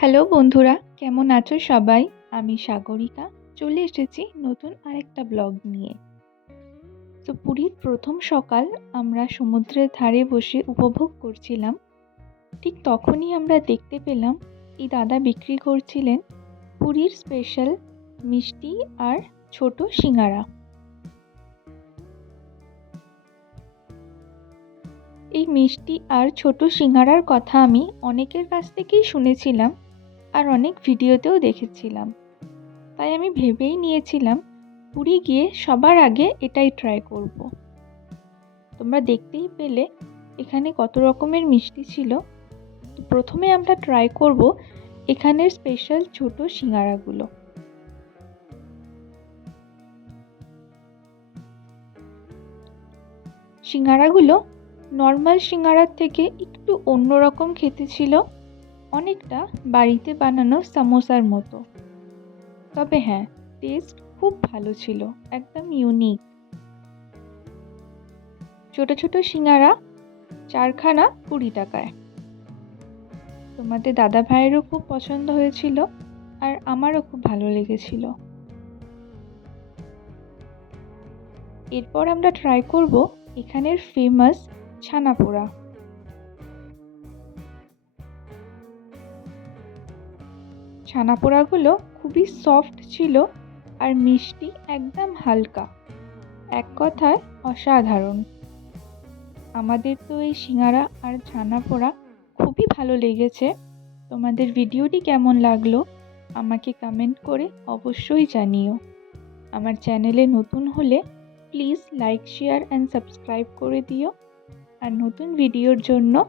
Hello বন্ধুরা, কেমন আছো সবাই? আমি সাগরিকা, চলে এসেছি নতুন আরেকটা ব্লগ নিয়ে। তো পুরীর প্রথম সকাল আমরা সমুদ্রের ধারে বসে উপভোগ করছিলাম। ঠিক তখনই আমরা দেখতে পেলাম, এই দাদা বিক্রি করছিলেন পুরীর স্পেশাল মিষ্টি আর ছোট সিঙ্গারা। এই মিষ্টি আর ছোট সিঙ্গারার কথা আমি অনেকের কাছ থেকেই শুনেছিলাম। আর অনেক ভিডিওতেও দেখেছিলাম। তাই আমি ভেবেই নিয়েছিলাম পুরী গিয়ে সবার আগে এটাই ট্রাই করব। তোমরা দেখতেই পেলে এখানে কত রকমের মিষ্টি ছিল। তো প্রথমে আমরা ট্রাই করব এখানের স্পেশাল ছোট সিঙ্গারাগুলো। সিঙ্গারাগুলো নর্মাল সিঙ্গারার থেকে একটু অন্যরকম খেতে ছিল। অনেকটা বাড়িতে বানানো সামোসার মতো। তবে হ্যাঁ টেস্ট খুব ভালো ছিল, একদম ইউনিক ছোট ছোট সিঙ্গারা, চারখানা কুড়ি টাকায়। তোমাদের দাদা ভাইয়েরও খুব পছন্দ হয়েছিল আর আমারও খুব ভালো লেগেছিল। এরপর আমরা ট্রাই করব এখানের ফেমাস ছানা পোড়া ছানা পোড়াগুলো খুবই সফট ছিল আর মিষ্টি একদম হালকা। এক কথায় অসাধারণ। আমাদের তো এই সিঙ্গারা আর ছানা পোড়া খুবই ভালো লেগেছে। তোমাদের ভিডিওটি কেমন লাগল আমাকে কমেন্ট করে অবশ্যই জানিও। আমার চ্যানেলে নতুন হলে please like share and subscribe করে দিও। আর নতুন ভিডিওর জন্য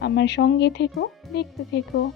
আমার সঙ্গে থেকো, দেখতে থেকো।